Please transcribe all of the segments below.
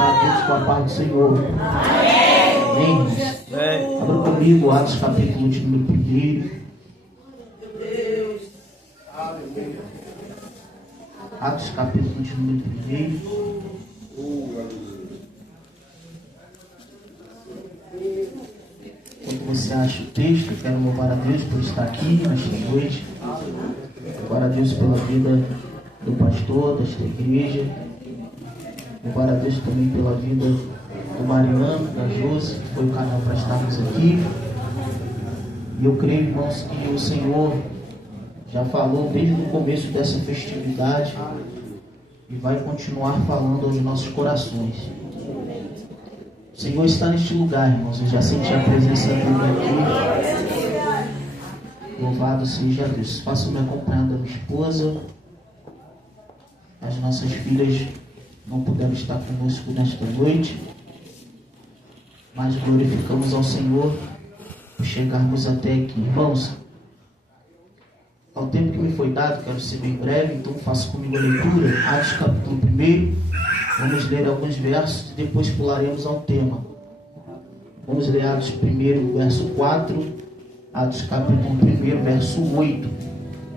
estar todos com a paz do Senhor. Amém. Abra comigo Atos capítulo de número 1. Atos capítulo de número 1. Quando você acha o texto, eu quero louvar a Deus por estar aqui nesta noite. Louvar a Deus pela vida do pastor, desta igreja. Louvar a Deus também pela vida do Mariano, da Josi, que foi o canal para estarmos aqui. E eu creio, irmãos, que o Senhor já falou desde o começo dessa festividade e vai continuar falando aos nossos corações. O Senhor está neste lugar, irmãos. Eu já senti a presença dele aqui. Louvado seja Deus. Façam me acompanhando a minha esposa. As nossas filhas não puderam estar conosco nesta noite, mas glorificamos ao Senhor por chegarmos até aqui. Irmãos, ao tempo que me foi dado, quero ser bem breve, então faço comigo a leitura. Atos capítulo 1. Vamos ler alguns versos e depois pularemos ao tema. Vamos ler Atos 1, verso 4, Atos capítulo 1, verso 8,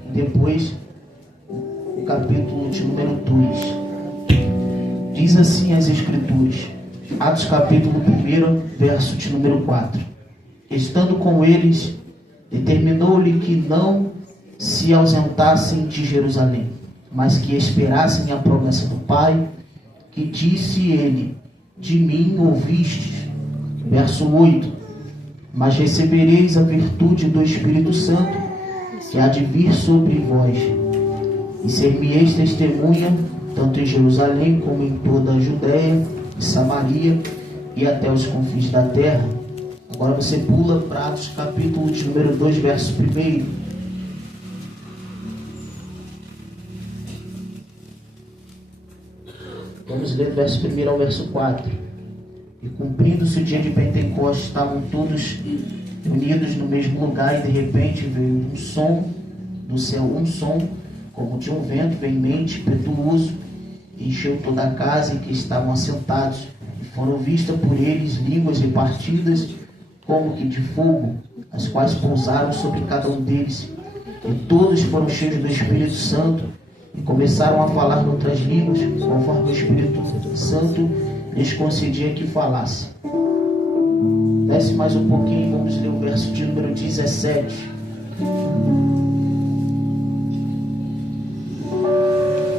e depois o capítulo de número 2. Diz assim as Escrituras, Atos capítulo 1, verso de número 4. Estando com eles, determinou-lhe que não se ausentassem de Jerusalém, mas que esperassem a promessa do Pai, que disse ele, de mim ouvistes. Verso 8. Mas recebereis a virtude do Espírito Santo, que há de vir sobre vós, e ser-me-eis testemunha, tanto em Jerusalém como em toda a Judéia e Samaria e até os confins da terra. Agora você pula para Atos capítulo de número 2, verso 1. Vamos ler do verso 1 ao verso 4. E cumprindo-se o dia de Pentecostes, estavam todos unidos no mesmo lugar, e de repente veio um som do céu, como de um vento veemente, impetuoso, e encheu toda a casa em que estavam assentados, e foram vistas por eles línguas repartidas, como que de fogo, as quais pousaram sobre cada um deles. E todos foram cheios do Espírito Santo, e começaram a falar em outras línguas, conforme o Espírito Santo lhes concedia que falasse. Desce mais um pouquinho, vamos ler o verso de número 17.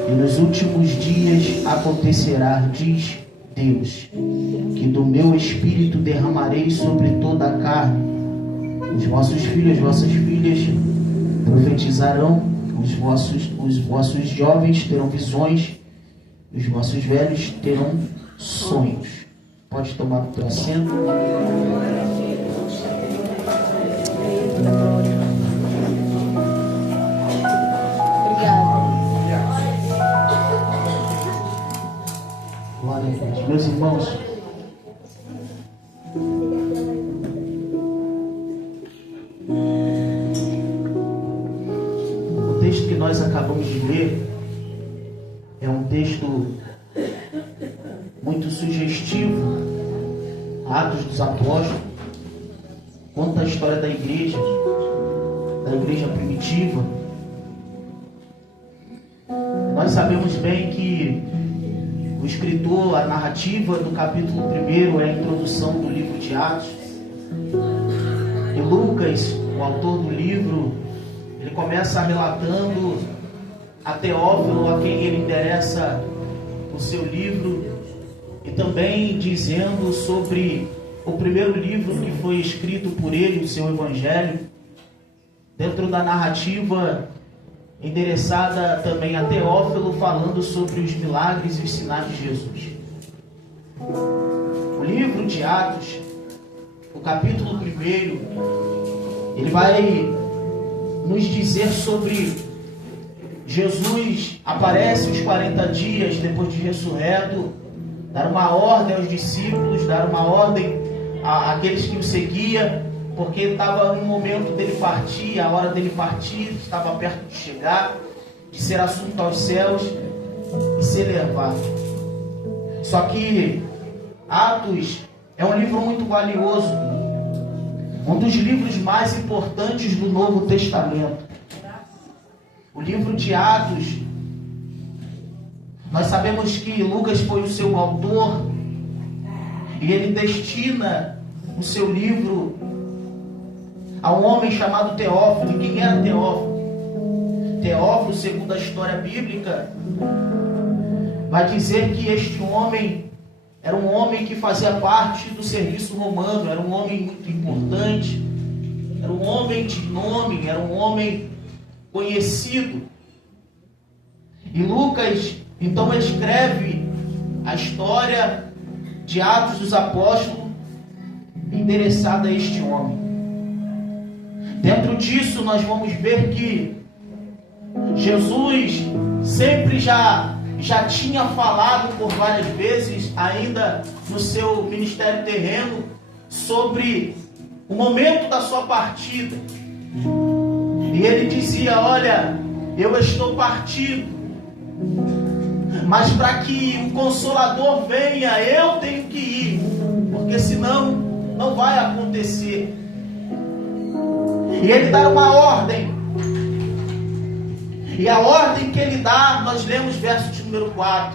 E nos últimos dias acontecerá, diz Deus, que do meu Espírito derramarei sobre toda a carne. Os vossos filhos, vossas filhas profetizarão, os vossos jovens terão visões, os vossos velhos terão sonhos. Pode tomar o teu assento. Glória a Deus. Meus irmãos, o texto que nós acabamos de ler é um texto muito sugestivo. Atos dos Apóstolos conta a história da igreja primitiva. Nós sabemos bem que o escritor, a narrativa do capítulo 1 é a introdução do livro de Atos. E Lucas, o autor do livro, ele começa relatando a Teófilo, a quem ele endereça o seu livro, e também dizendo sobre o primeiro livro que foi escrito por ele, o seu Evangelho, dentro da narrativa endereçada também a Teófilo, falando sobre os milagres e os sinais de Jesus. O livro de Atos, o capítulo 1, ele vai nos dizer sobre Jesus aparece os 40 dias depois de ressurreto, dar uma ordem aos discípulos, dar uma ordem àqueles que o seguiam, porque estava no momento dele partir, a hora dele partir estava perto de chegar, de ser assunto aos céus e ser levado. Só que Atos é um livro muito valioso, um dos livros mais importantes do Novo Testamento. O livro de Atos, nós sabemos que Lucas foi o seu autor, e ele destina o seu livro a um homem chamado Teófilo. E quem era Teófilo? Teófilo, segundo a história bíblica, vai dizer que este homem era um homem que fazia parte do serviço romano, era um homem muito importante, era um homem de nome, era um homem conhecido. E Lucas, então, escreve a história de Atos dos Apóstolos endereçada a este homem. Dentro disso, nós vamos ver que Jesus sempre já tinha falado por várias vezes, ainda no seu ministério terreno, sobre o momento da sua partida. E ele dizia: olha, eu estou partido, mas para que o Consolador venha, eu tenho que ir, porque senão não vai acontecer. E ele dá uma ordem. E a ordem que ele dá, nós lemos verso de número 4.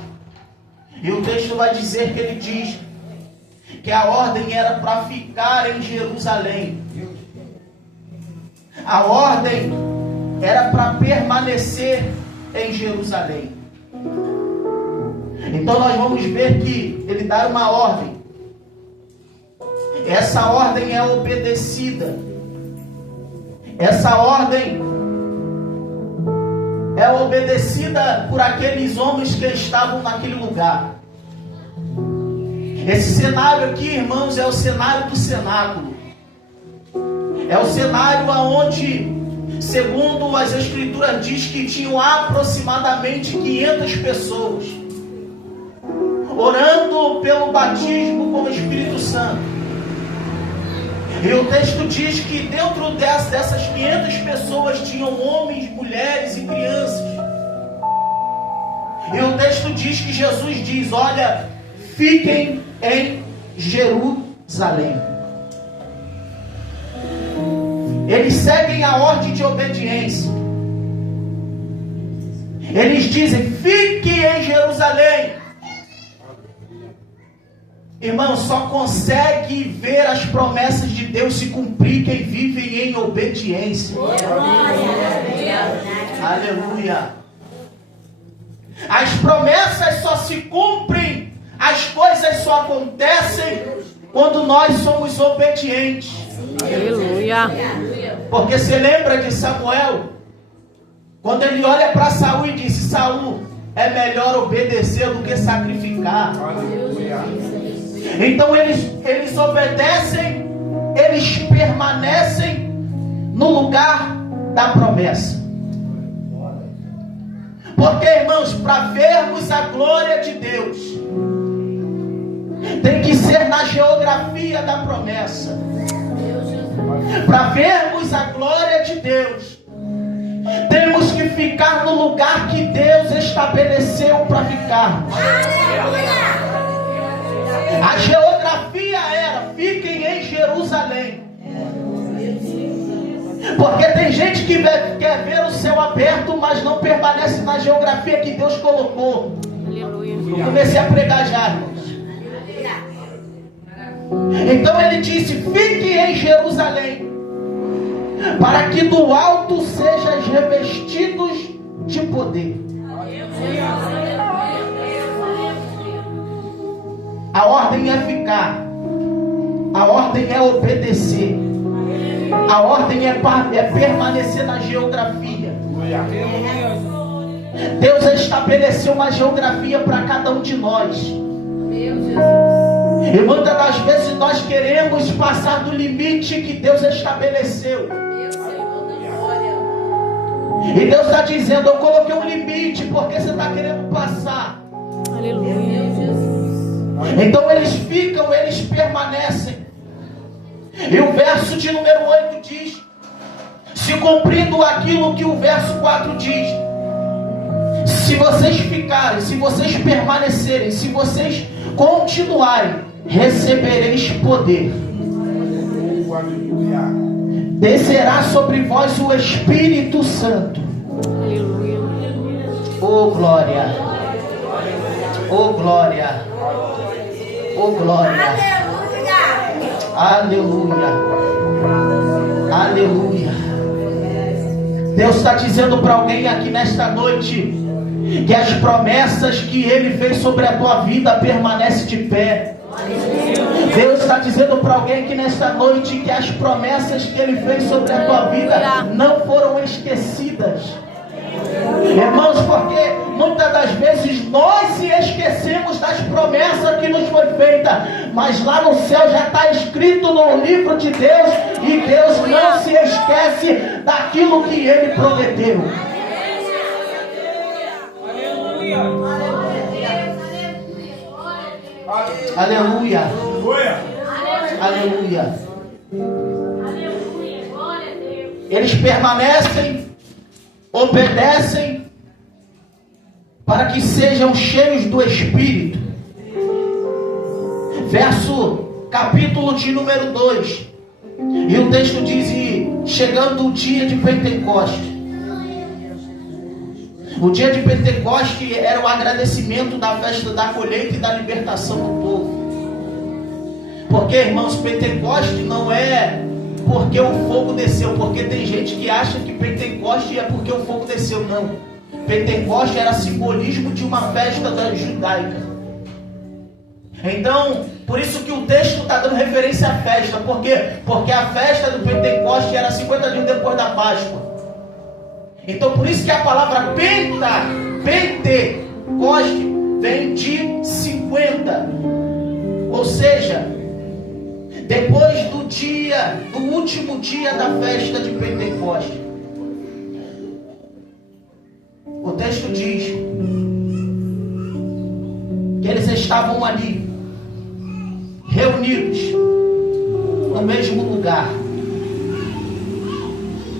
E o texto vai dizer que ele diz que a ordem era para ficar em Jerusalém. A ordem era para permanecer em Jerusalém. Então nós vamos ver que ele dá uma ordem. Essa ordem é obedecida. Essa ordem é obedecida por aqueles homens que estavam naquele lugar. Esse cenário aqui, irmãos, é o cenário do cenáculo. É o cenário onde, segundo as Escrituras, diz que tinham aproximadamente 500 pessoas orando pelo batismo com o Espírito Santo. E o texto diz que dentro dessas 500 pessoas tinham homens, mulheres e crianças. E o texto diz que Jesus diz: olha, fiquem em Jerusalém. Eles seguem a ordem de obediência. Eles dizem: fiquem em Jerusalém. Irmão, só consegue ver as promessas de Deus se cumprir quem vive em obediência. Aleluia. As promessas só se cumprem, as coisas só acontecem quando nós somos obedientes. Aleluia. Porque você lembra de Samuel? Quando ele olha para Saul e disse: Saul, é melhor obedecer do que sacrificar. Aleluia. Então eles obedecem, eles permanecem no lugar da promessa. Porque, irmãos, para vermos a glória de Deus, tem que ser na geografia da promessa. Para vermos a glória de Deus, temos que ficar no lugar que Deus estabeleceu para ficar. A geografia era: fiquem em Jerusalém. Porque tem gente que quer ver o céu aberto, mas não permanece na geografia que Deus colocou. Aleluia. Eu comecei a pregar já, irmãos. Então ele disse: fiquem em Jerusalém, para que do alto sejam revestidos de poder. A ordem é ficar, a ordem é obedecer, a ordem é permanecer na geografia. Deus estabeleceu uma geografia para cada um de nós. E muitas das vezes nós queremos passar do limite que Deus estabeleceu. E Deus está dizendo: eu coloquei um limite, porque você está querendo passar. Aleluia. Então eles ficam, eles permanecem. E o verso de número 8 diz: se cumprindo aquilo que o verso 4 diz, se vocês ficarem, se vocês permanecerem, se vocês continuai, recebereis poder. Descerá sobre vós o Espírito Santo. Aleluia. Oh glória. Oh glória. Oh glória. Aleluia. Aleluia. Deus está dizendo para alguém aqui nesta noite que as promessas que Ele fez sobre a tua vida permanecem de pé. Deus está dizendo para alguém aqui nesta noite que as promessas que Ele fez sobre a tua vida não foram esquecidas. Irmãos, porque muitas das vezes nós se esquecemos das promessas que nos foi feita, mas lá no céu já está escrito no livro de Deus, e Deus não se esquece daquilo que Ele prometeu. Aleluia. Aleluia. Eles permanecem, obedecem, para que sejam cheios do Espírito. Capítulo de número 2. E o texto diz: e chegando o dia de Pentecoste. O dia de Pentecoste era o agradecimento da festa da colheita e da libertação do povo. Porque, irmãos, Pentecoste não é porque o fogo desceu, porque tem gente que acha que Pentecoste é porque o fogo desceu. Não. Pentecoste era simbolismo de uma festa judaica. Então, por isso que o texto está dando referência à festa. Por quê? Porque a festa do Pentecoste era 50 dias depois da Páscoa. Então, por isso que a palavra Pentecoste vem de 50. Ou seja, depois do último dia da festa de Pentecoste. O texto diz que eles estavam ali, reunidos, no mesmo lugar.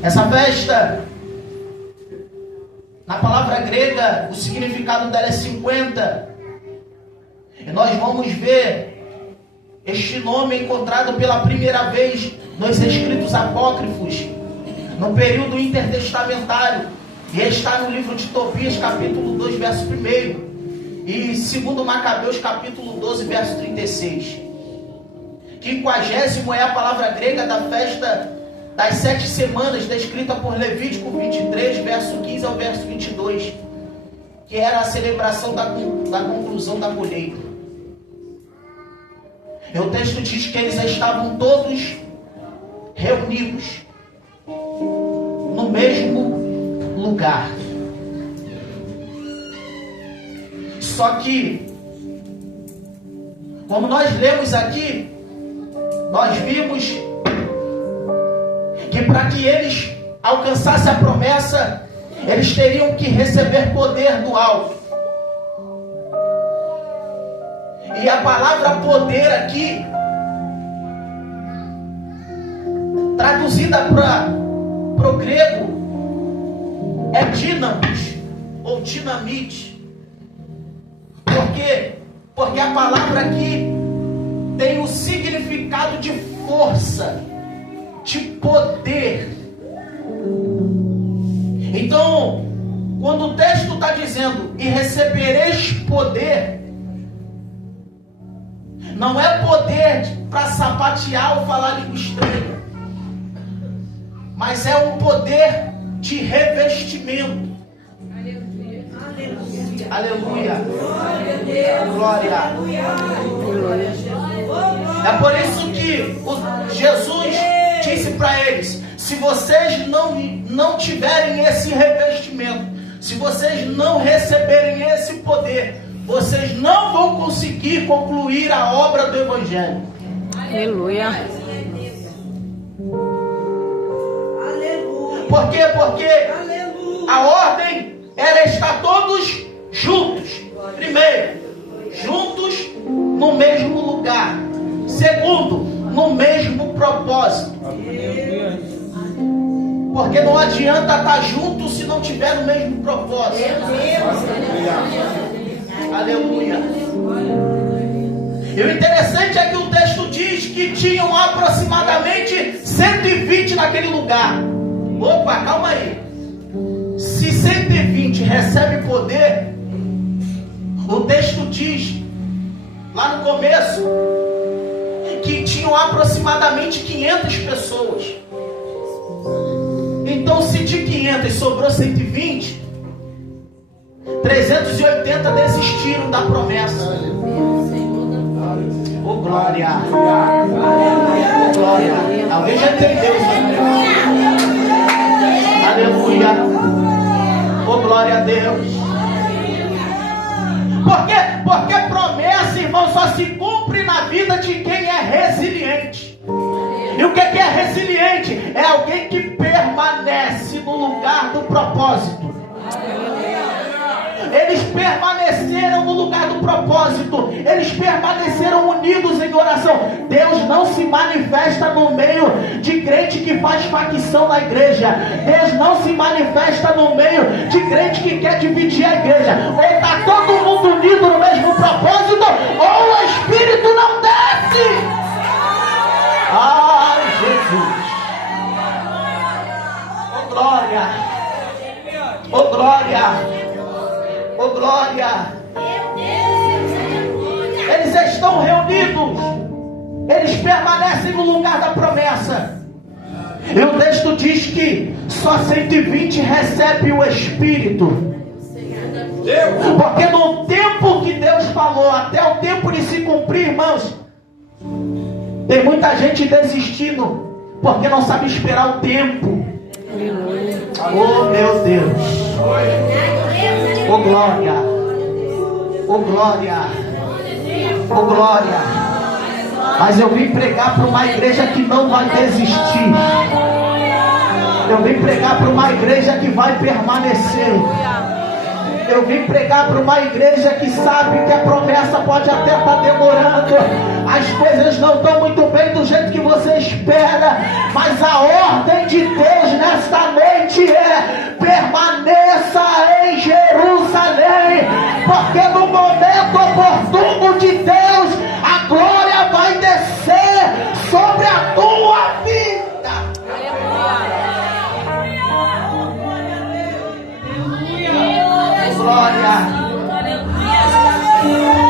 Essa festa, na palavra grega, o significado dela é 50. E nós vamos ver este nome encontrado pela primeira vez nos escritos apócrifos, no período intertestamentário, e está no livro de Tobias, capítulo 2, verso 1, e 2 Macabeus, capítulo 12, verso 36. 50 é a palavra grega da festa das 7 semanas, descrita por Levítico 23, verso 15 ao verso 22, que era a celebração da conclusão da colheita. E o texto diz que eles estavam todos reunidos no mesmo lugar. Só que, como nós lemos aqui, nós vimos que para que eles alcançassem a promessa, eles teriam que receber poder do alto. E a palavra poder aqui, traduzida para o grego, é dínamos ou dinamite. Por quê? Porque a palavra aqui tem o significado de força, de poder. Então, quando o texto está dizendo e recebereis poder, não é poder para sapatear ou falar língua estranha, mas é um poder de revestimento. Aleluia. Glória. É por isso que Jesus disse para eles: se vocês não tiverem esse revestimento, se vocês não receberem esse poder, vocês não vão conseguir concluir a obra do Evangelho. Aleluia. Por quê? Porque a ordem era estar todos juntos. Primeiro, juntos no mesmo lugar. Segundo, no mesmo propósito. Porque não adianta estar junto se não tiver no mesmo propósito. Aleluia. E o interessante é que o texto diz que tinham aproximadamente 120 naquele lugar. Opa, calma aí. Se 120 recebe poder, o texto diz, lá no começo, que tinham aproximadamente 500 pessoas. Então, se de 500 sobrou 120, 380 desistiram da promessa. Oh, glória! Oh, glória! Alguém já entendeu isso? Aleluia! Oh, glória a Deus! Porque promessa, irmão, só se cumpre na vida de quem é resiliente. E o que é resiliente? É alguém que permanece no lugar do propósito. Eles permaneceram no lugar do propósito. Eles permaneceram unidos em oração. Deus não se manifesta no meio de crente que faz facção na igreja. Deus não se manifesta no meio de crente que quer dividir a igreja. Ou está todo mundo unido no mesmo propósito, ou o Espírito não desce. Ai, Jesus. Oh, glória. Oh, glória. Oh, glória! Eles estão reunidos. Eles permanecem no lugar da promessa. E o texto diz que só 120 recebe o Espírito. Porque no tempo que Deus falou, até o tempo de se cumprir, irmãos, tem muita gente desistindo, porque não sabe esperar o tempo. Oh, meu Deus! Oh, glória! Oh, glória! Oh, glória! Mas eu vim pregar para uma igreja que não vai desistir. Eu vim pregar para uma igreja que vai permanecer. Eu vim pregar para uma igreja que sabe que a promessa pode até estar demorando. As coisas não estão muito bem do jeito que você espera. Mas a ordem de Deus nesta noite é: permaneça em Jerusalém. Porque no momento oportuno de Deus, a glória vai descer sobre a tua vida. Glória,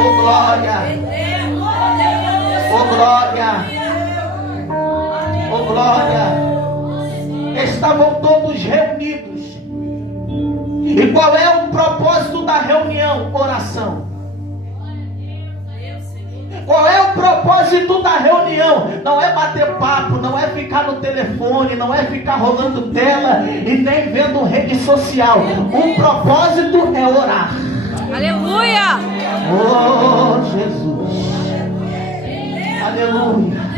oh glória, oh glória, oh glória. Estavam todos reunidos. E qual é o propósito da reunião? Oração. Qual é o propósito da reunião? Não é bater papo, não é ficar no telefone, não é ficar rolando tela e nem vendo rede social. O propósito é orar. Aleluia! Oh, Jesus! Aleluia!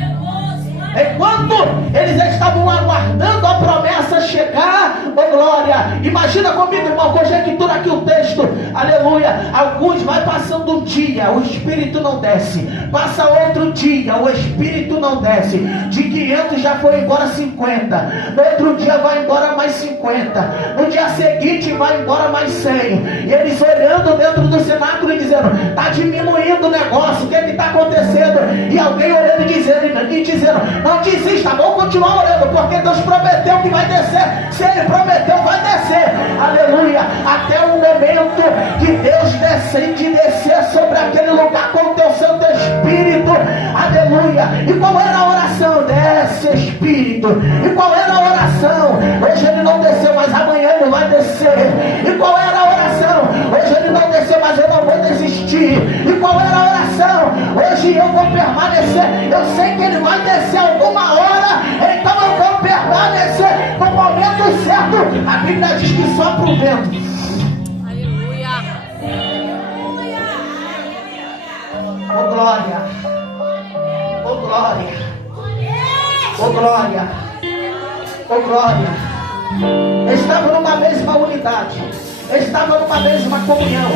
Enquanto eles estavam aguardando a promessa chegar, oh glória, imagina comigo, irmão, conjectura aqui o texto, aleluia. Alguns vai passando um dia, o Espírito não desce, passa outro dia, o Espírito não desce, de 500 já foi embora 50, no outro dia vai embora mais 50, no dia seguinte vai embora mais 100, e eles olhando dentro do cenáculo e dizendo: está diminuindo o negócio, o que está acontecendo? E alguém olhando e dizendo: não desista, vamos continuar orando, porque Deus prometeu que vai descer. Se Ele prometeu, vai descer. Aleluia. Até o momento que Deus decide descer sobre aquele lugar com o teu Santo Espírito. Aleluia. E qual era a oração? Desce, Espírito. E qual era a oração? Hoje Ele não desceu, mas amanhã Ele vai descer. E qual era a oração? Hoje Ele não desceu, mas eu não vou desistir. E qual era a oração? Hoje eu vou permanecer. Eu sei que Ele vai descer alguma hora, então eu vou permanecer no momento certo. A Bíblia diz que sopra o vento. Aleluia! Oh glória! Oh glória! Oh glória! Oh glória! Estavam numa mesma unidade, estavam numa mesma comunhão,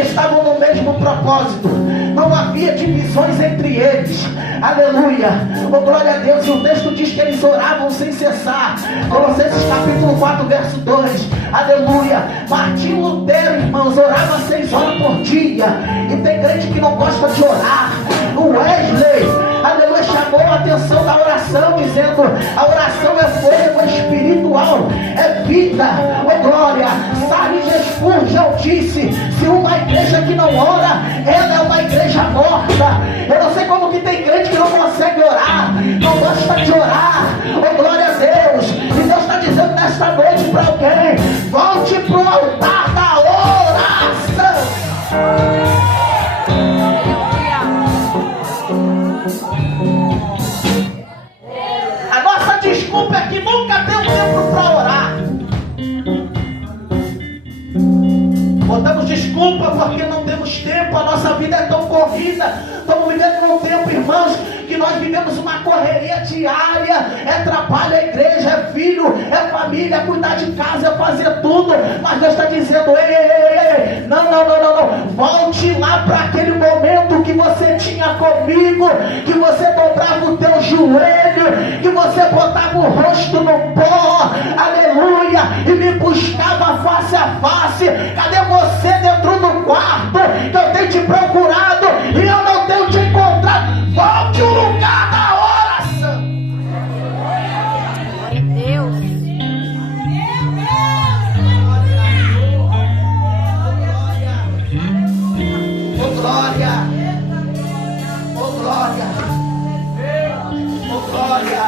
estavam no mesmo propósito. Não havia divisões entre eles. Aleluia. Oh, glória a Deus. E o texto diz que eles oravam sem cessar. Colossenses capítulo 4, verso 2. Aleluia. Martim Lutero, irmãos, orava 6 horas por dia. E tem crente que não gosta de orar. do Wesley, aleluia, chamou a atenção da oração, dizendo: a oração é fogo espiritual, é vida, glória. Charles Spurgeon disse: se uma igreja que não ora, ela é uma igreja morta. Eu não sei como que tem crente que não consegue orar, não gosta de orar, glória a Deus. E Deus está dizendo nesta noite para alguém: volte para o altar da oração. A nossa desculpa é que nunca tem um tempo para orar. Botamos desculpa porque não temos tempo, a nossa vida é tão corrida. Estamos vivendo num tempo, irmãos, que nós vivemos uma correria diária. É trabalho, é igreja, é filho, é família, é cuidar de casa, é fazer tudo. Mas Deus está dizendo: ei, não. Volte lá para aquele momento que você tinha comigo, que você dobrava o teu joelho, que você botava o rosto no pó, aleluia, e me buscava face a face. Cadê você dentro do quarto que eu tenho te procurado e eu não tenho te encontrado? Volte ao lugar da oração. Glória a Deus. Oh glória. Oh glória. Oh glória.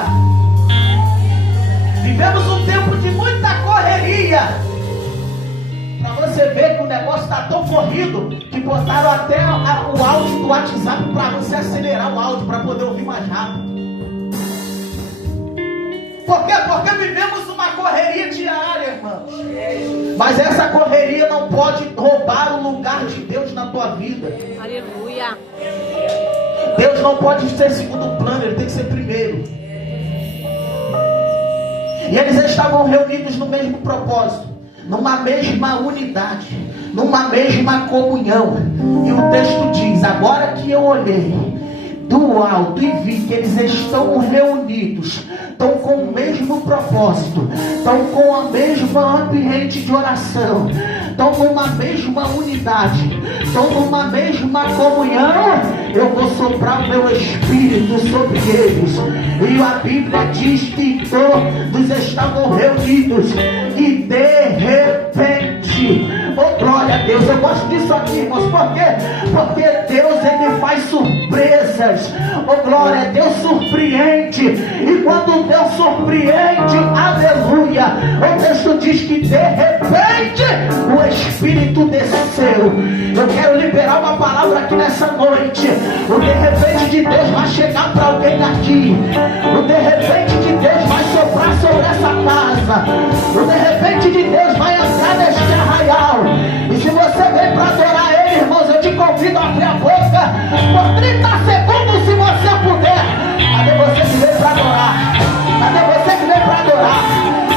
Vivemos um tempo de muita correria. Para você ver que o negócio está tão corrido que botaram até o áudio do WhatsApp para você acelerar o áudio para poder ouvir mais rápido. Por quê? Porque vivemos uma correria diária, irmãos. Mas essa correria não pode roubar o lugar de Deus na tua vida. Aleluia. Deus não pode ser segundo plano, Ele tem que ser primeiro. E eles estavam reunidos no mesmo propósito, numa mesma unidade, numa mesma comunhão. E o texto diz: agora que eu olhei do alto e vi que eles estão reunidos, estão com o mesmo propósito, estão com a mesma ambiente de oração, estão numa mesma unidade, estão numa mesma comunhão, eu vou soprar o meu espírito sobre eles. E a Bíblia diz que todos estavam reunidos e de repente, oh glória a Deus, eu gosto disso aqui, irmãos. Por quê? Porque Deus, Ele faz surpresas. Oh glória, Deus surpreende. E quando Deus surpreende, aleluia, o texto diz que de repente o Espírito desceu. Eu quero liberar uma palavra aqui nessa noite. O de repente de Deus vai chegar para alguém aqui. O de repente de Deus vai soprar sobre essa casa. O de repente de Deus vai entrar neste arraial. E se você vem para adorar Ele, irmãos, eu te convido a abrir a boca por 30 segundos, se você puder. Cadê você que veio para adorar? Cadê você que veio para adorar?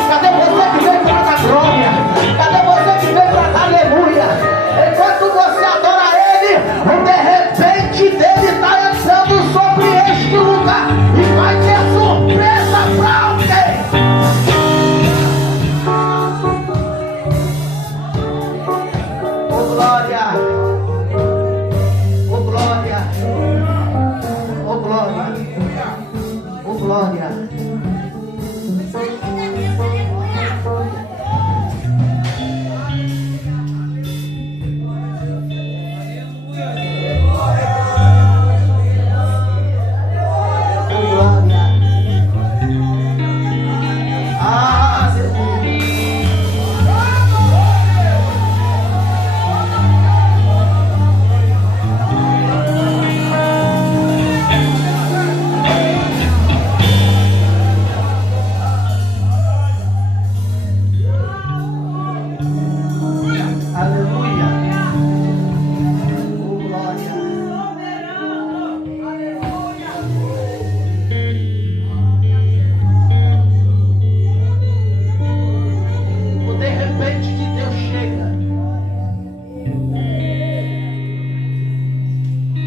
Cadê você que veio para dar glória? Cadê você que veio para dar aleluia? Enquanto você adora Ele, o de repente dele está entrando sobre este lugar e vai ter surpresa para alguém. Oh glória, oh glória, oh glória, oh glória.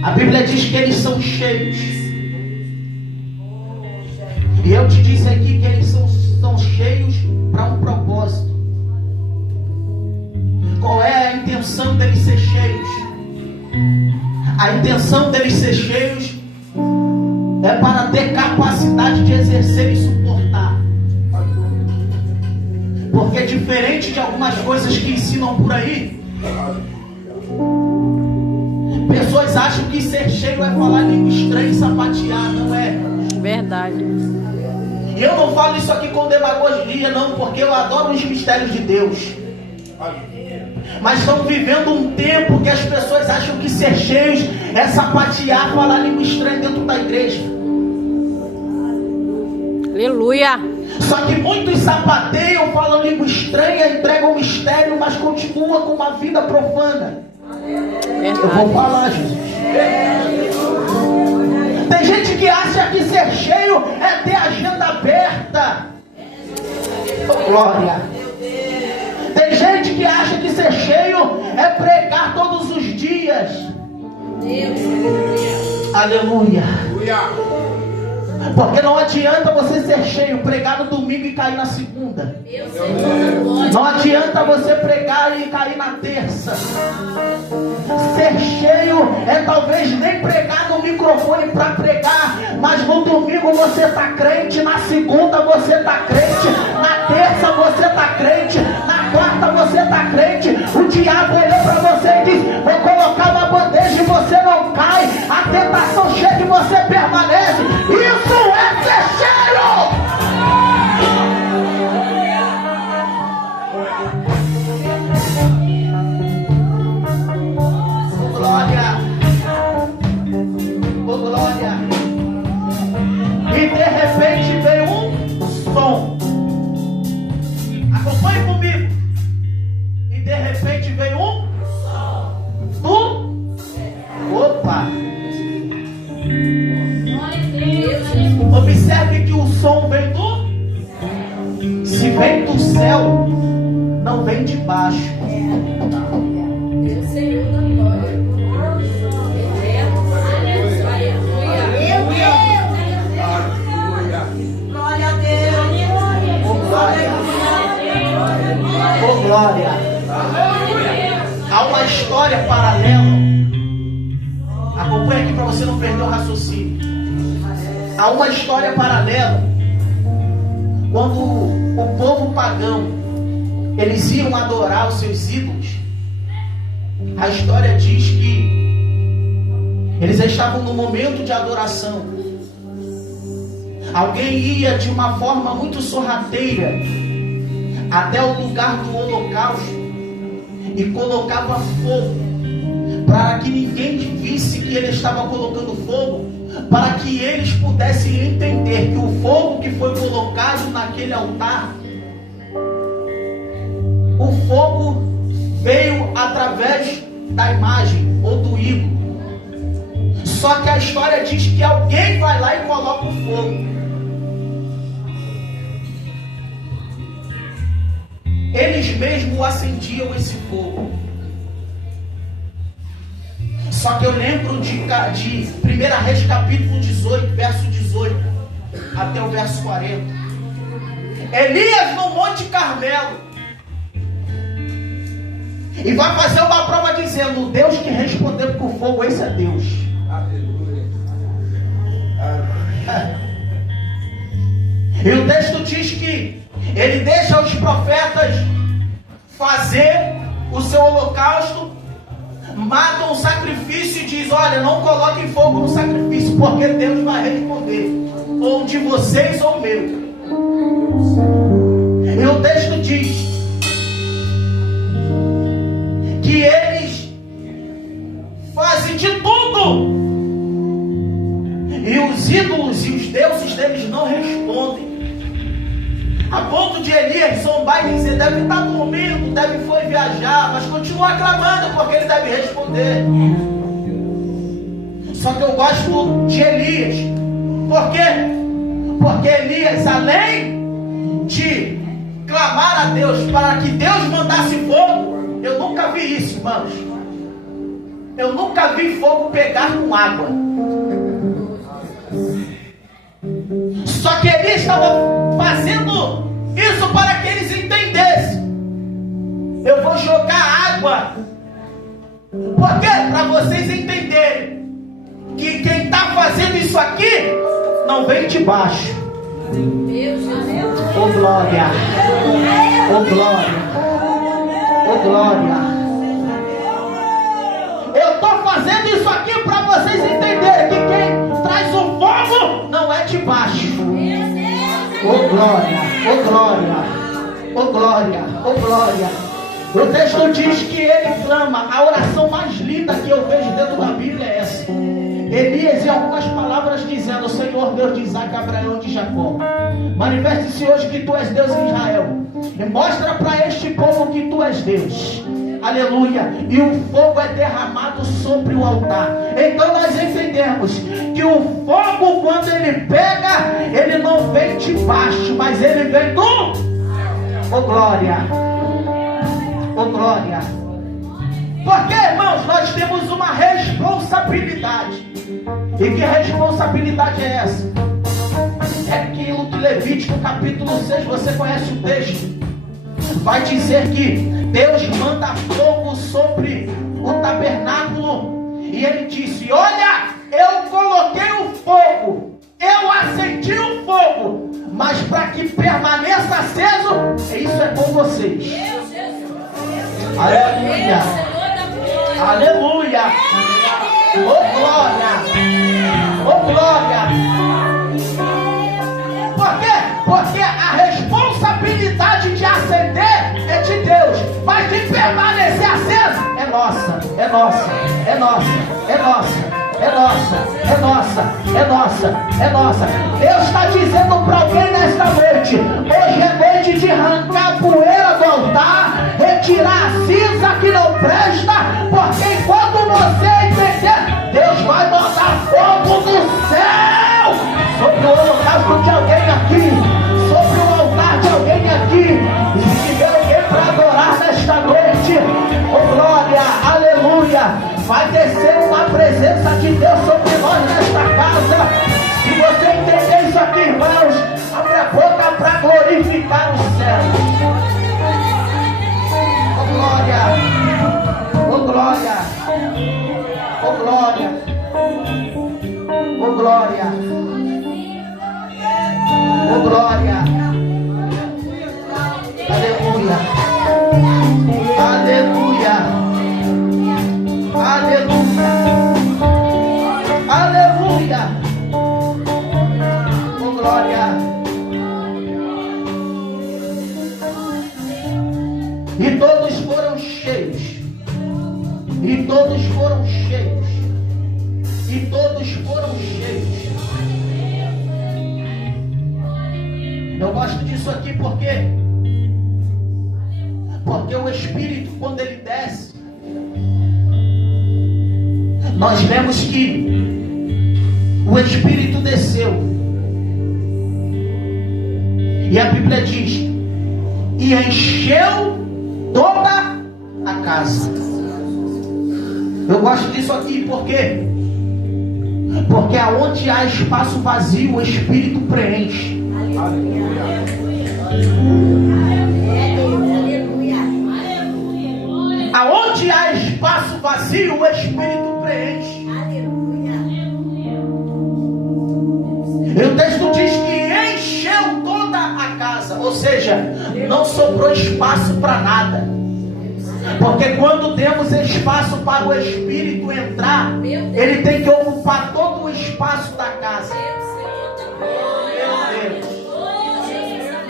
A Bíblia diz que eles são cheios. E eu te disse aqui que eles são cheios para um propósito. Qual é a intenção deles ser cheios? A intenção deles ser cheios é para ter capacidade de exercer e suportar. Porque diferente de algumas coisas que ensinam por aí, pessoas acham que ser cheio é falar língua estranha e sapatear. Não é. Verdade. E eu não falo isso aqui com demagogia, não, porque eu adoro os mistérios de Deus. Mas estão vivendo um tempo que as pessoas acham que ser cheios é sapatear, falar língua estranha dentro da igreja. Aleluia. Só que muitos sapateiam, falam língua estranha, entregam mistério, mas continuam com uma vida profana. Verdade. Eu vou falar, Jesus. Tem gente que acha que ser cheio é ter agenda aberta. Glória. Tem gente que acha que ser cheio é pregar todos os dias. Aleluia. Porque não adianta você ser cheio, pregar no domingo e cair na segunda. Não adianta você pregar e cair na terça. Ser cheio é talvez nem pregar no microfone para pregar, mas no domingo você está crente, na segunda você está crente, na terça você está crente, na quarta você está crente. O diabo olhou para você e disse: vou colocar uma bandeja e você não cai, a tentação chega e você permanece. Isso é ser cheio! Glória! Oh, glória! E de repente veio um som. Acompanhe comigo. E de repente veio um som. Opa! Observe que o som vem do... Se vem do céu, não vem de baixo. Oh, glória! Há uma história paralela. Acompanhe aqui para você não perder o raciocínio. Há uma história paralela. Quando o povo pagão eles iam adorar os seus ídolos, a história diz que eles estavam no momento de adoração. Alguém ia de uma forma muito sorrateira até o lugar do holocausto e colocava fogo, para que ninguém visse que ele estava colocando fogo, para que eles pudessem entender que o fogo que foi colocado naquele altar, o fogo veio através da imagem ou do ídolo. Só que a história diz que alguém vai lá e coloca o fogo. Eles mesmos acendiam esse fogo. Só que eu lembro de 1 Reis capítulo 18, verso 18 até o verso 40. Elias no Monte Carmelo, e vai fazer uma prova dizendo: o Deus que respondeu com fogo, esse é Deus. Aleluia. E o texto diz que ele deixa os profetas fazer o seu holocausto, matam o sacrifício e diz: olha, não coloquem fogo no sacrifício, porque Deus vai responder, ou de vocês ou meu. E o texto diz que eles fazem de tudo, e os ídolos e os deuses deles não respondem, a ponto de Elias zombar e dizer: deve estar dormindo, foi viajar, mas continua clamando porque ele deve responder. Só que eu gosto de Elias. Por quê? Porque Elias, além de clamar a Deus para que Deus mandasse fogo, eu nunca vi isso, irmãos. Eu nunca vi fogo pegar com água. Só que Elias estava fazendo isso para que eles entendessem: eu vou jogar água. Por quê? Para vocês entenderem que quem está fazendo isso aqui não vem de baixo. Oh glória, oh glória, oh glória. Eu estou fazendo isso aqui para vocês entenderem que quem traz o fogo não é de baixo. Oh glória, oh glória, oh glória, oh glória. O texto diz que ele clama. A oração mais linda que eu vejo dentro da Bíblia é essa. Elias, em algumas palavras, dizendo: Senhor Deus de Isaac, Abraão e de Jacó, manifeste-se hoje que tu és Deus em Israel, e mostra para este povo que tu és Deus. Aleluia. E o fogo é derramado sobre o altar. Então nós entendemos que o fogo, quando ele pega, ele não vem de baixo, mas ele vem do... Oh glória, oh glória. Porque, irmãos, nós temos uma responsabilidade. E que responsabilidade é essa? É aquilo que Levítico capítulo 6, você conhece o texto, vai dizer que Deus manda fogo sobre o tabernáculo. E ele disse: olha, eu coloquei o fogo, eu acendi o fogo, mas para que permaneça aceso, isso é com vocês. Aleluia, aleluia, oh glória, oh glória. Por quê? Porque a responsabilidade de acender é de Deus, mas de permanecer aceso é nossa, é nossa, é nossa, é nossa. É nossa, é nossa, é nossa, é nossa. Deus está dizendo para alguém nesta noite: hoje é noite de arrancar a poeira do altar, retirar a cinza que não presta, porque enquanto você entender, Deus vai mandar fogo do céu sobre o holocausto de alguém aqui, sobre o altar de alguém aqui. E se tiver alguém para adorar nesta noite, oh glória, aleluia, vai descer uma presença de Deus sobre nós nesta casa. Se você entender isso aqui, irmãos, abre a boca para glorificar o céu. Oh glória, oh glória, oh glória, oh glória, oh glória, aleluia, aleluia. Aleluia, aleluia, oh glória. E todos foram cheios, e todos foram cheios, e todos foram cheios. Eu gosto disso aqui porque o Espírito, quando ele desce, nós vemos que o Espírito desceu. E a Bíblia diz: e encheu toda a casa. Eu gosto disso aqui porque aonde há espaço vazio, o Espírito preenche. Aonde há espaço vazio, o Espírito preenche. E o texto diz que encheu toda a casa, ou seja, não sobrou espaço para nada. Porque quando temos espaço para o Espírito entrar, ele tem que ocupar todo o espaço da casa. Meu Deus.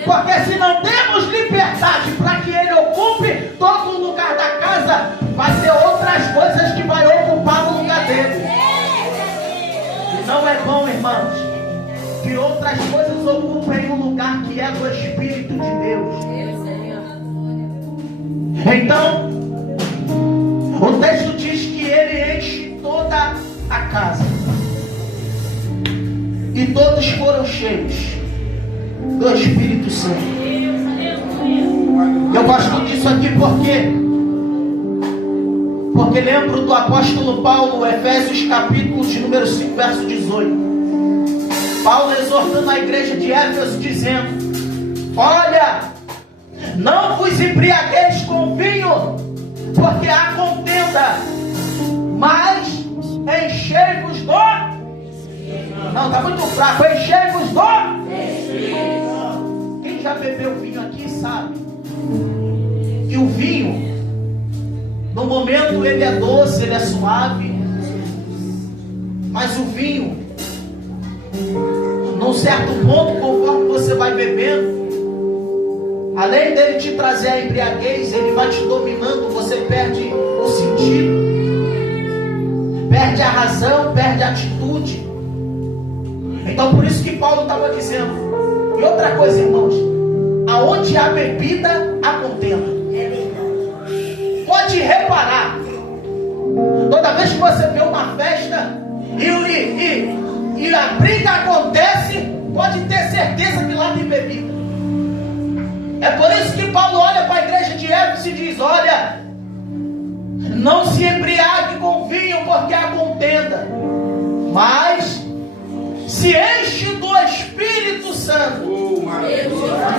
Porque se não temos liberdade para que ele ocupe todo o lugar da casa, vai ter outras coisas que vai ocupar o lugar dele. E não é bom, irmãos, que outras coisas ocupem o lugar que é do Espírito de Deus. Então, o texto diz que ele enche toda a casa. E todos foram cheios do Espírito Santo. Eu gosto disso aqui porque lembro do apóstolo Paulo, Efésios capítulo de número 5, verso 18. Paulo exortando a igreja de Éfeso, dizendo: olha, não vos embriagueis com vinho, porque há contenda, mas enchei-vos do... Não, está muito fraco. Enchei-vos do Espírito. Quem já bebeu vinho aqui sabe que o vinho, no momento ele é doce, ele é suave, mas o vinho, num certo ponto, conforme você vai bebendo, além dele te trazer a embriaguez, ele vai te dominando, você perde o sentido, perde a razão, perde a atitude. Então por isso que Paulo estava dizendo. E outra coisa, irmãos, aonde há bebida, há contenda. Pode reparar, toda vez que você vê uma festa e a briga acontece, pode ter certeza que lá tem bebida. É por isso que Paulo olha para a igreja de Éfeso e diz: olha, não se embriague com vinho, porque há contenda, mas se enche do Espírito Santo.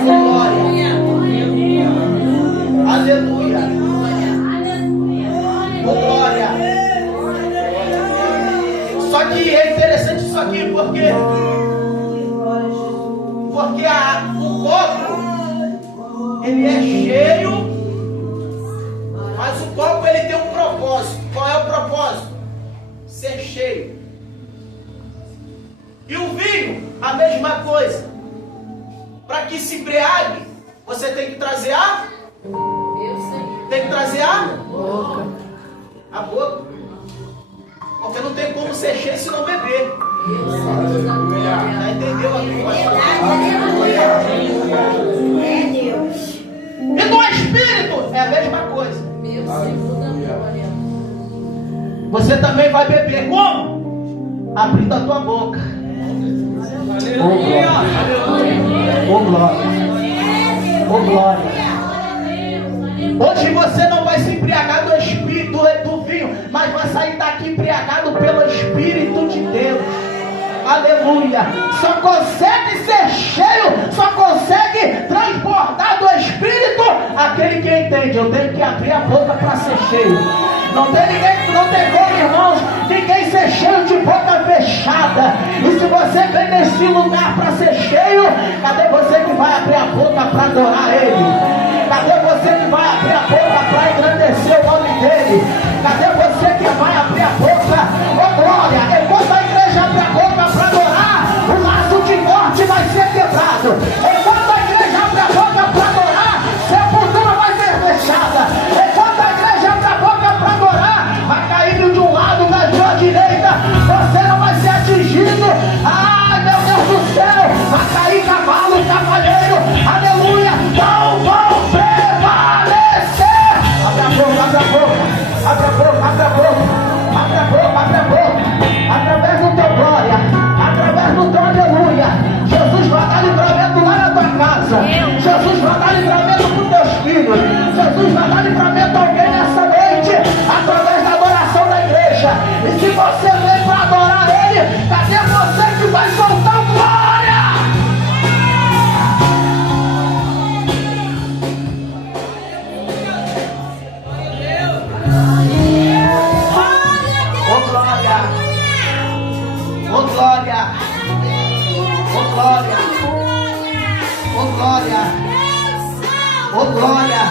Glória. Aleluia. Glória. Só que é interessante isso aqui, porque o copo, ele é cheio, mas o copo ele tem um propósito. Qual é o propósito? Ser cheio. E o vinho, a mesma coisa. Para que se embriague, você tem que trazer a? Tem que trazer a boca. A boca. Porque não tem como ser cheio se não beber. Já entendeu aqui, pastor? E no Espírito é a mesma coisa. Você também vai beber como? Abrindo a tua boca. Oh glória. Oh glória. Hoje você não vai se embriagar do Espírito, do vinho, mas vai sair daqui embriagado pelo Espírito de Deus. Aleluia. Só consegue ser cheio, só consegue transbordar do Espírito aquele que entende. Eu tenho que abrir a boca para ser cheio. Não tem como, irmãos, ninguém ser cheio de boca fechada. E se você vem nesse lugar para ser cheio, cadê você que vai abrir a boca para adorar Ele? Cadê você que vai abrir a boca para engrandecer o nome dEle? Cadê você que vai abrir a boca? Oh glória! Enquanto a igreja abre a boca para adorar, o laço de morte vai ser quebrado. Enquanto a igreja abre a boca para adorar, sepultura vai ser fechada. Enquanto a igreja abre a boca para adorar, vai caindo de um lado, da sua direita, você não vai ser atingido. Ai meu Deus do céu, vai cair cavalo, cavaleiro, aleluia, não vão prevalecer. Abre a boca, abre a boca, abre a boca, abre a boca, abre a boca, abre a boca, através do teu glória, através do teu aleluia. Jesus vai dar livramento lá na tua casa. Jesus vai dar livramento para os teus filhos. Jesus vai dar livramento a alguém nessa noite, através da adoração da igreja. E se você vem para adorar Ele, cadê você que vai soltar glória? Oh glória! Oh glória! Oh glória! Oh glória! Oh glória!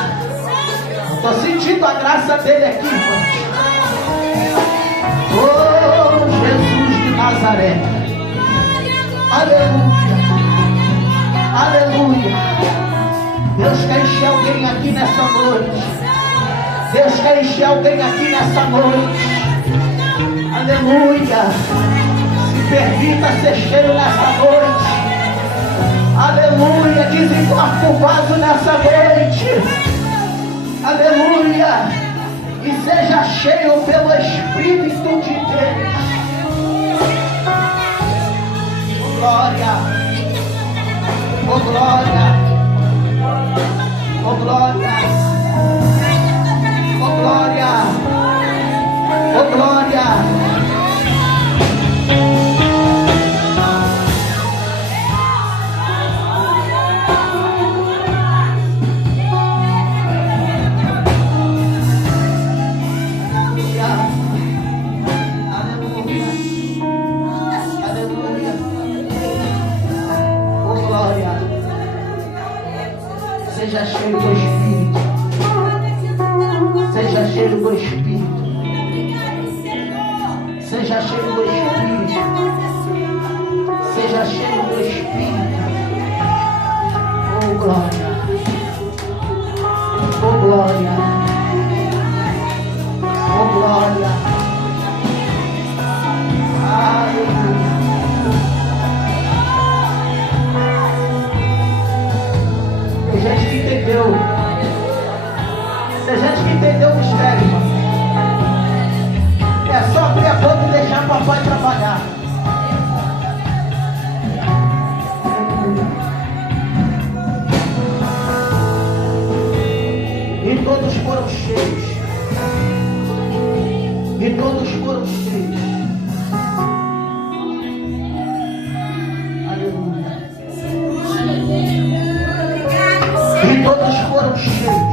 Estou sentindo a graça dele aqui, irmãos. Oh Jesus de Nazaré! Aleluia! Aleluia! Deus quer encher alguém aqui nessa noite. Deus quer encher alguém aqui nessa noite. Aleluia. Se permita ser cheio nessa noite. Aleluia. Desencorta o vaso nessa noite. Aleluia. E seja cheio pelo Espírito de Deus. Oh glória. Oh glória. Oh glória. Oh glória. Oh glória. Aleluia. Aleluia. Seja cheio do Espírito. Seja cheio do Espírito. Seja cheio do Espírito. Seja cheio do Espírito. Oh glória. Oh glória. Oh glória. Aleluia. Tem gente que entendeu. Tem gente que entendeu o mistério, irmão. É só abrir a boca e deixar o papai trabalhar. E todos foram cheios. E todos foram cheios. Aleluia. E todos foram cheios.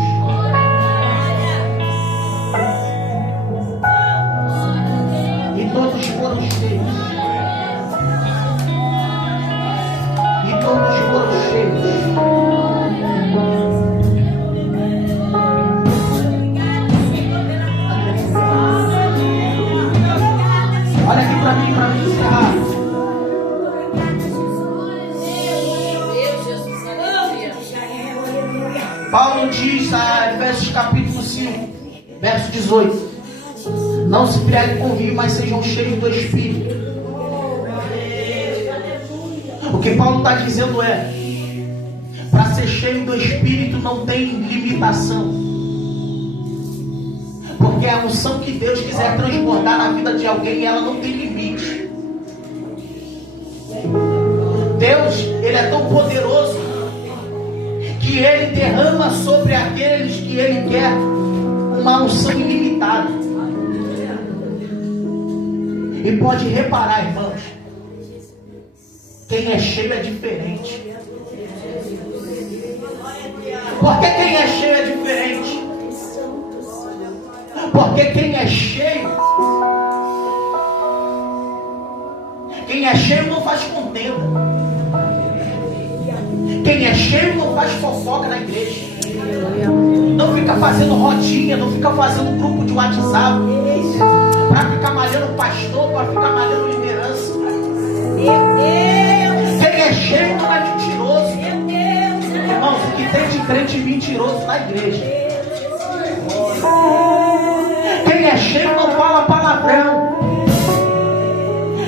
E todos foram cheios. E todos foram cheios. Olha aqui para mim encerrar. Paulo diz a Efésios capítulo 5, verso 18: não se embriaguem com vinho, mas sejam cheios do Espírito. O que Paulo está dizendo é: para ser cheio do Espírito não tem limitação. Porque a unção que Deus quiser transbordar na vida de alguém, ela não tem limite. Deus, Ele é tão poderoso que Ele derrama sobre aqueles que Ele quer uma unção ilimitada. E pode reparar, irmãos, quem é cheio é diferente. Porque quem é cheio é diferente. Porque quem é cheio não faz contenda. Quem é cheio não faz fofoca na igreja. Não fica fazendo rodinha, não fica fazendo grupo de WhatsApp para ficar malhando pastor, para ficar malhando liderança. Quem é cheio não é mentiroso. Irmãos, o que tem de crente mentiroso na igreja. Quem é cheio não fala palavrão.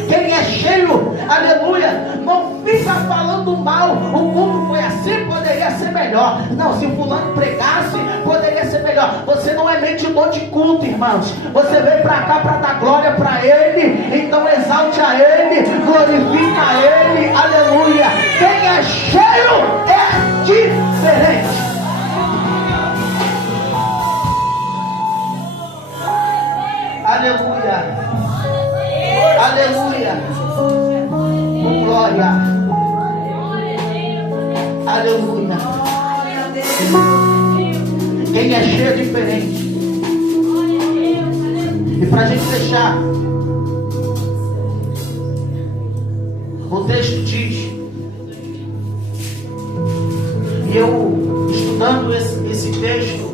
Quem é cheio, aleluia, não fica falando mal. O culto foi assim, poderia ser melhor. Não, se fulano pregasse, poderia ser melhor. Você não é medidor de culto, irmãos. Você veio para cá para dar glória para Ele. Então exalte a Ele, glorifica a Ele, aleluia. Quem é cheio é diferente. Aleluia. Aleluia. Com glória. Aleluia. Quem é cheio é diferente. E para a gente fechar, o texto diz, e eu estudando esse texto,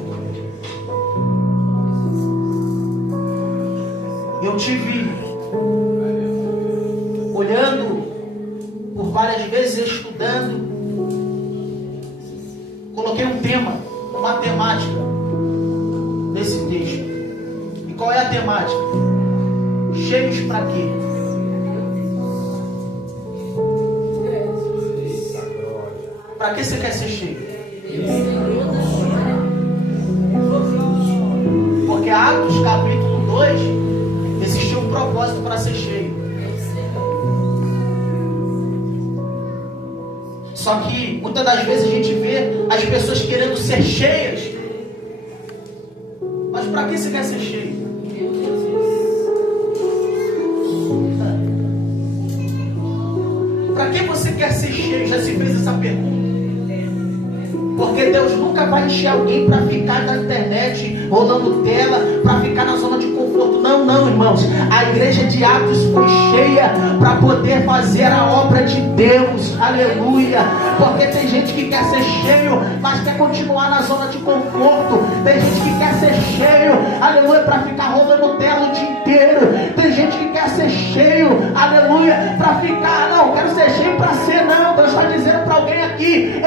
eu tive olhando por várias vezes, estudando, coloquei um tema, uma temática nesse texto. E qual é a temática? Cheios para quê? Para que você quer ser cheio? Porque Atos capítulo 2 existia um propósito para ser cheio. Só que muitas das vezes a gente vê as pessoas querendo ser cheias. Mas para que você quer ser cheio? Para que você quer ser cheio? Já se fez essa pergunta? Porque Deus nunca vai encher alguém para ficar na internet, rolando tela, para ficar na zona de conforto. Não, não, irmãos, a igreja de Atos foi cheia para poder fazer a obra de Deus. Aleluia. Porque tem gente que quer ser cheio, mas quer continuar na zona de conforto. Tem gente que quer ser cheio, aleluia, para ficar rodando tela o dia inteiro. Tem gente que quer ser cheio, aleluia, para ficar, não, quero ser cheio para ser, não. Deus está dizendo para alguém aqui,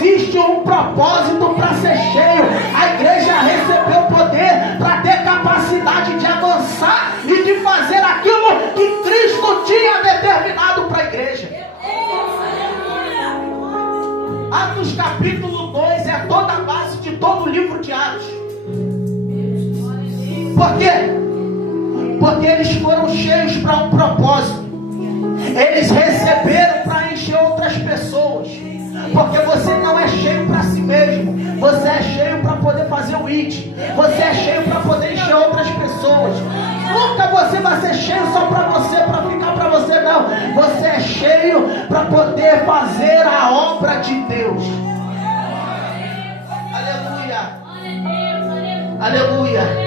existe um propósito para ser cheio. A igreja recebeu poder para ter capacidade de avançar e de fazer aquilo que Cristo tinha determinado para a igreja. Atos capítulo 2 é toda a base de todo o livro de Atos. Por quê? Porque eles foram cheios para um propósito. Eles receberam para encher outras pessoas. Porque você não é cheio para si mesmo. Você é cheio para poder fazer o IT. Você é cheio para poder encher outras pessoas. Nunca você vai ser cheio só para você, para ficar para você, não. Você é cheio para poder fazer a obra de Deus. Aleluia. Aleluia.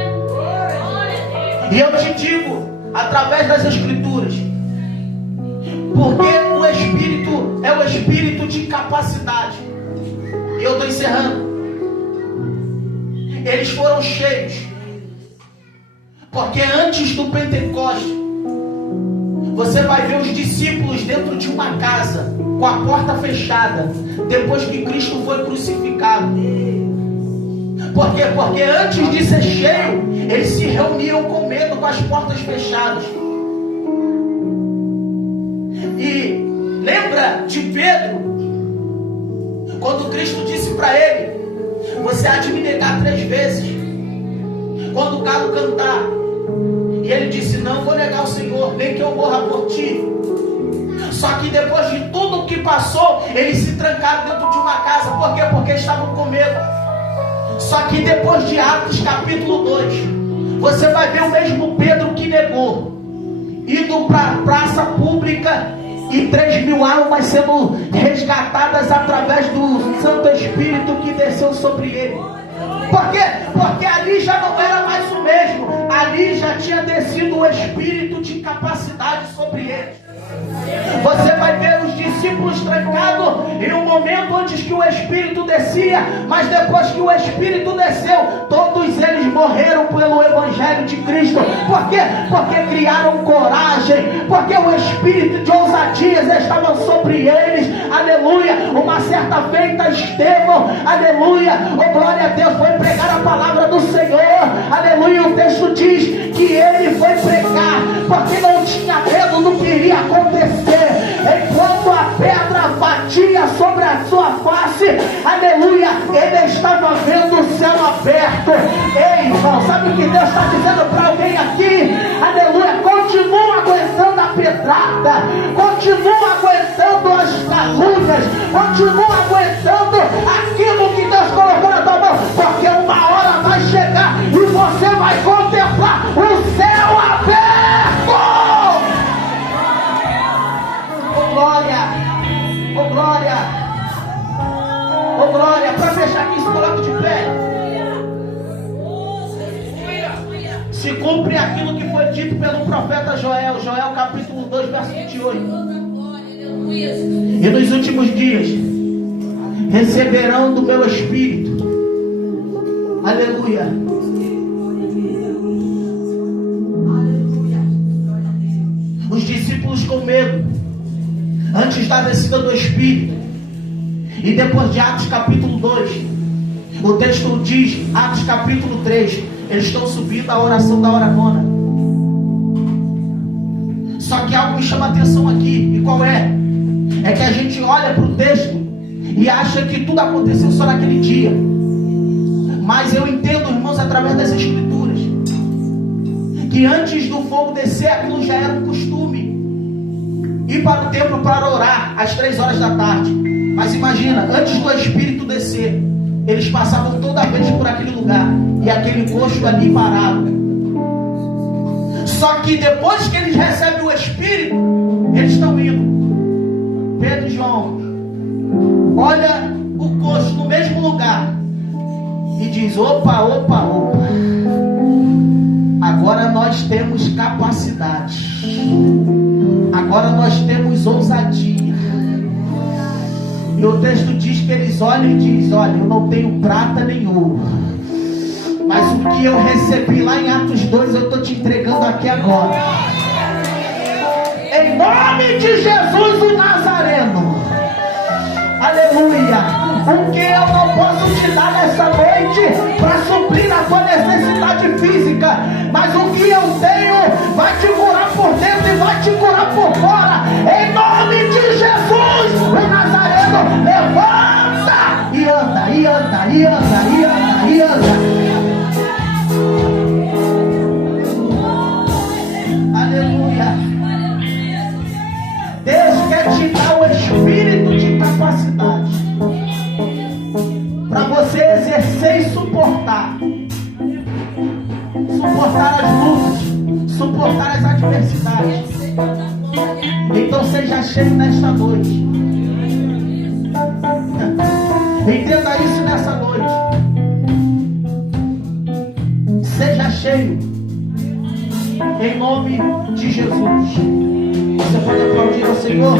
E eu te digo, através das Escrituras, porque o Espírito é o Espírito de capacidade. E eu estou encerrando. Eles foram cheios, porque antes do Pentecostes, você vai ver os discípulos dentro de uma casa, com a porta fechada, depois que Cristo foi crucificado. Por quê? Porque antes de ser cheio, eles se reuniam com medo, com as portas fechadas. E lembra de Pedro, quando Cristo disse para ele: você há de me negar 3 vezes quando o galo cantar. E ele disse: não vou negar o Senhor, nem que eu morra por ti. Só que depois de tudo que passou, eles se trancaram dentro de uma casa. Por quê? Porque estavam com medo. Só que depois de Atos capítulo 2, você vai ver o mesmo Pedro que negou, indo para a praça pública, e 3.000 almas sendo resgatadas através do Santo Espírito que desceu sobre ele. Por quê? Porque ali já não era mais o mesmo. Ali já tinha descido o Espírito de capacidade sobre eles. Você vai ver os discípulos trancados em um momento antes que o Espírito descia, mas depois que o Espírito desceu, todos eles morreram pelo Evangelho de Cristo. Por quê? Porque criaram coragem, porque o Espírito de ousadias estava sobre eles. Aleluia. Uma certa feita Estevão, aleluia, oh glória a Deus, foi pregar a palavra do Senhor. Aleluia. O texto diz que ele foi pregar porque não tinha medo do que iria acontecer. Enquanto a pedra batia sobre a sua face, aleluia, ele estava vendo o céu aberto. Ei, irmão, sabe o que Deus está dizendo para alguém aqui? Aleluia, continua aguentando a pedrada, continua aguentando as calúnias, continua aguentando aquilo que Deus colocou na tua mão, porque uma hora vai chegar e você vai contemplar o céu aberto. Oh glória, oh glória, oh glória. Para fechar aqui, se coloque de pé. Se cumpre aquilo que foi dito pelo profeta Joel, Joel capítulo 2, verso 28. E nos últimos dias receberão do meu Espírito. Aleluia. Os discípulos com medo, antes da descida do Espírito. E depois de Atos capítulo 2, o texto diz, Atos capítulo 3, eles estão subindo a oração da hora nona. Só que algo me chama a atenção aqui. E qual é? É que a gente olha para o texto e acha que tudo aconteceu só naquele dia. Mas eu entendo, irmãos, através das Escrituras, que antes do fogo descer, aquilo já era um costume. Ir para o templo para orar às 3 horas da tarde. Mas imagina, antes do Espírito descer, eles passavam toda vez por aquele lugar, e aquele coxo ali parado. Só que depois que eles recebem o Espírito, eles estão indo. Pedro e João olha o coxo no mesmo lugar e diz: opa, opa, opa, agora nós nós temos capacidade. Agora nós temos ousadia. E o texto diz que eles olham e dizem: olha, eu não tenho prata nem ouro, mas o que eu recebi lá em Atos 2 eu estou te entregando aqui agora. Em nome de Jesus o Nazareno. Aleluia. O que eu não posso te dar nessa noite para suprir a tua necessidade física, mas o que eu tenho vai te curar por dentro e vai te curar por fora. Em nome de Jesus o Nazareno, levanta e anda, e anda, e anda, e anda, e anda. Deus quer te dar o espírito de capacidade para você exercer e suportar as lutas, suportar as adversidades. Então seja cheio nesta noite. Entenda isso nessa noite. Seja cheio em nome de Jesus. Você pode aplaudir ao Senhor?